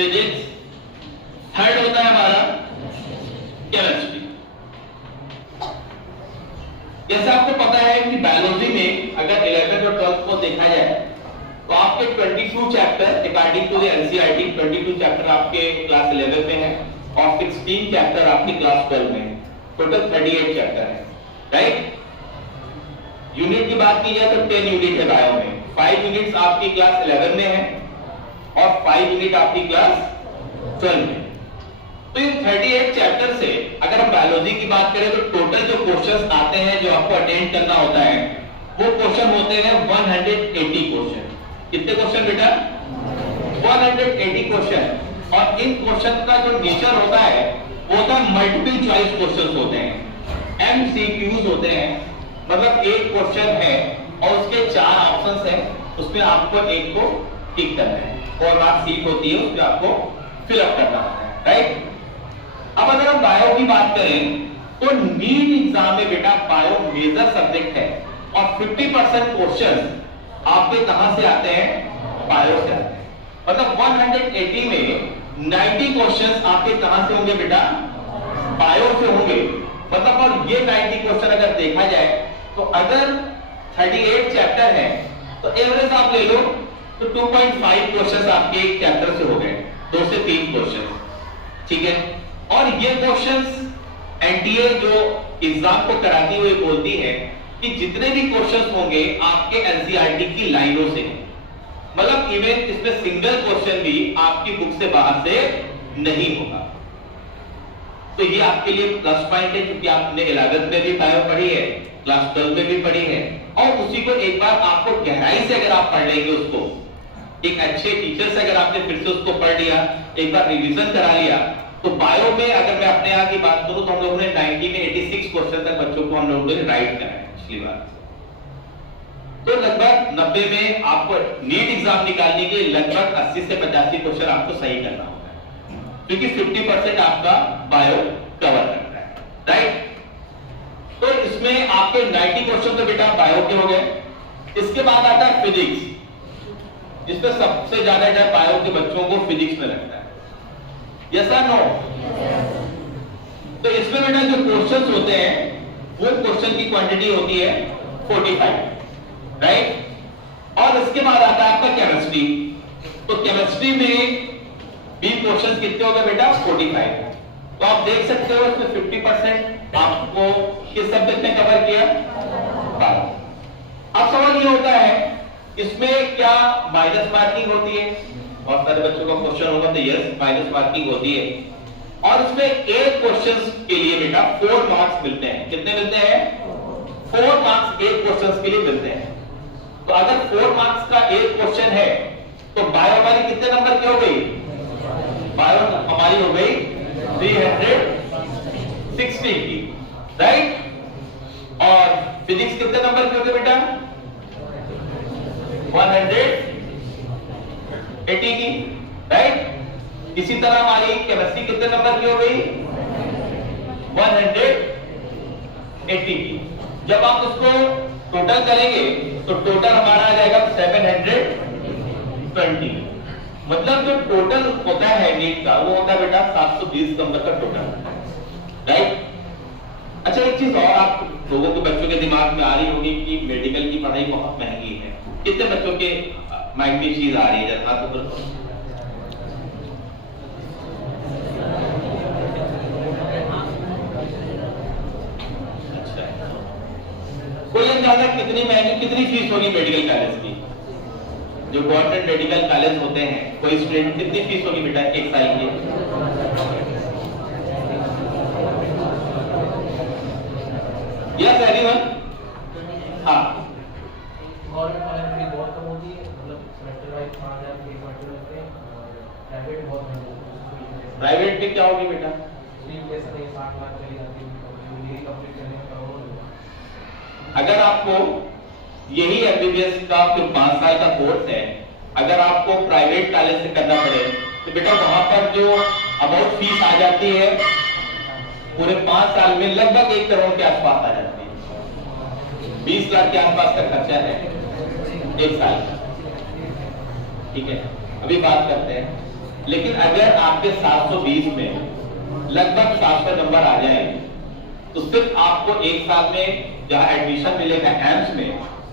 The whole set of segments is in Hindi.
फिजिक्स, थर्ड होता है हमारा केमिस्ट्री। जैसे आपको पता है कि बायोलॉजी में अगर 11th और 12th को देखा जाए तो आपके 22 chapter according to the NCERT 22 chapter आपके क्लास 11 में है और 16 चैप्टर आपके क्लास 12 में है। टोटल 38 चैप्टर है, राइट। यूनिट की बात की जाए तो 10 यूनिट है बायो में, 5 यूनिट्स आपकी क्लास 11 में है और 5 यूनिट आपकी क्लास 12 में। तो इन 38 चैप्टर से अगर हम बायोलॉजी की बात करें तो टोटल जो क्वेश्चंस आते हैं जो आपको अटेंड करना होता है वो क्वेश्चन होते हैं 180 क्वेश्चन। कितने क्वेश्चन बेटा? 180 क्वेश्चन। और इन क्वेश्चन का जो नेचर होता है वो होता है मल्टीपल चॉइस क्वेश्चंस होते हैं, एमसीक्यूज होते हैं। मतलब एक क्वेश्चन है और उसके 4 ऑप्शंस हैं, उसमें आपको एक को टिक करना है, 4 मार्क सीट होती है उसमें आपको फिल अप करना होता है, राइट। अब अगर हम बायो की बात करें तो नीट एग्जाम में बेटा बायो मेजर सब्जेक्ट है और 50% क्वेश्चंस आपके कहां से आते हैं? बायो से आते हैं। मतलब 180 में 90 क्वेश्चंस आपके कहां से होंगे बेटा? बायो से होंगे। मतलब और ये 90 क्वेश्चन अगर देखा जाए तो अगर 38 चैप्टर है तो एवरेज आप ले लो तो 2.5 क्वेश्चंस आपके एक चैप्टर से हो गए, 2 से 3 क्वेश्चन, ठीक है। और ये क्वेश्चंस एनटीए जो एग्जाम को कराती हुई बोलती है कि जितने भी क्वेश्चंस होंगे आपके एनसीईआरटी की लाइनों से, मतलब इवन इसमें सिंगल क्वेश्चन भी आपकी बुक से बाहर से नहीं होगा। तो ये आपके लिए प्लस पॉइंट है क्योंकि आपने 11th में भी बायो पढ़ी है, क्लास 12 में भी पढ़ी है और उसी को एक बार आपको गहराई से अगर आप पढ़ लेंगे उसको, एक अच्छे टीचर से अगर आपने फिर से उसको पढ़ लिया, एक बार रिवीजन करा लिया, तो बायो में अगर मैं अपने यहाँ की बात करूं तो हम लोगों ने 90 में 86 क्वेश्चन तक बच्चों को हम लोगों ने राइट कराया पिछली बार। तो लगभग 90 में आपको नीट एग्जाम निकालने के लगभग 80 से 85 क्वेश्चन आपको सही करना होगा क्योंकि 50% आपका बायो कवर करता है, राइट। तो इसमें आपके 90 क्वेश्चन तो बेटा बायो के हो गए। इसके बाद आता है फिजिक्स, जिसमें सबसे ज्यादा डर बायो के बच्चों को फिजिक्स में लगता है। यस और नो? तो इसमें बेटा जो क्वेश्चंस होते हैं वो क्वेश्चन की क्वांटिटी होती है 45, राइट। और इसके बाद आता है आपका केमिस्ट्री। तो केमिस्ट्री में भी क्वेश्चंस कितने हो गए बेटा? 45। तो आप देख सकते हो इसमें 50% आपको किस सब्जेक्ट ने कवर किया? अब सवाल ये होता है इसमें क्या माइनस मार्किंग होती है? बहुत सारे बच्चों का क्वेश्चन होगा तो यस माइनस मार्किंग होती है। और इसमें एक क्वेश्चन के लिए बेटा 4 मार्क्स मिलते हैं। कितने मिलते हैं? 4 मार्क्स एक क्वेश्चन के लिए मिलते हैं। तो अगर 4 मार्क्स का एक क्वेश्चन है तो बायो हमारी कितने नंबर की हो गई? बायो हमारी हो गई 360 की, राइट। और फिजिक्स कितने नंबर की हो गई बेटा? 180 की, राइट। इसी तरह हमारी केमिस्ट्री कितने नंबर की हो गई? 180 की। जब आप उसको टोटल करेंगे तो टोटल हमारा आ जाएगा 720। मतलब जो टोटल होता है नीट का वो होता है बेटा 720 नंबर का टोटल, राइट। अच्छा एक चीज और आप लोगों के बच्चों के दिमाग में आ रही होगी कि मेडिकल की पढ़ाई बहुत महंगी है। कितने बच्चों के माइंड में चीज आ रही है? जरा तो अच्छा, कोई अंदाजा कितनी महंगी कितनी फीस होगी मेडिकल कॉलेज की? जो गवर्नमेंट मेडिकल कॉलेज होते हैं कोई स्टूडेंट कितनी फीस होगी बेटा एक साल की? Yes anyone? हाँ, प्राइवेट में क्या होगी बेटा? अगर आपको यही एमबीबीएस का फिर 5 साल का कोर्स है, अगर आपको प्राइवेट कॉलेज से करना पड़े तो बेटा वहां पर जो अबाउट फीस आ जाती है पूरे 5 साल में लगभग 1 करोड़ के आसपास आ जाती है। 20 लाख के आसपास का खर्चा है 1 साल का, ठीक है। अभी बात करते हैं लेकिन अगर आपके 720 में लगभग 700 नंबर आ जाए तो सिर्फ आपको एक साल में जहां एडमिशन मिलेगा एम्स में,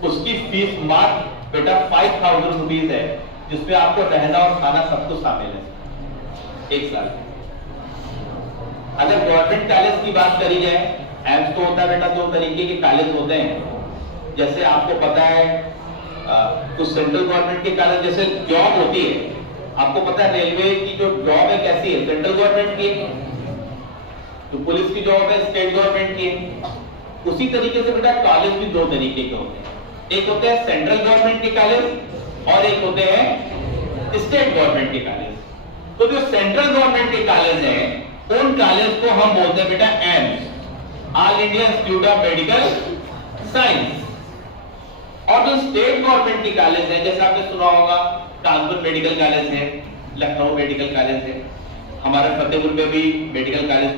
उसकी फीस मात्र बेटा 5000 रुपीज है, जिसमें आपको रहना और खाना सब कुछ शामिल है एक साल। अगर गवर्नमेंट कॉलेज की बात करी जाए, एम्स तो होता है बेटा 2 तरीके के कॉलेज होते हैं। जैसे आपको पता है कुछ सेंट्रल गवर्नमेंट के कॉलेज, जैसे जॉब होती है, आपको पता है रेलवे की जो जॉब है कैसी है, सेंट्रल गवर्नमेंट की है, जो पुलिस की जॉब है स्टेट गवर्नमेंट की है। उसी तरीके से बेटा कॉलेज भी 2 तरीके के होते हैं, एक होते हैं सेंट्रल गवर्नमेंट के कॉलेज और एक होते हैं स्टेट गवर्नमेंट के कॉलेज। तो जो सेंट्रल गवर्नमेंट के कॉलेज है उन कॉलेज को हम बोलते हैं बेटा AIIMS, all India institute of medical science. और जो स्टेट गवर्नमेंट के कॉलेज है, जैसे आपने सुना होगा कानपुर मेडिकल कॉलेज है, लखनऊ मेडिकल कॉलेज है, हमारे फतेहपुर में भी मेडिकल कॉलेज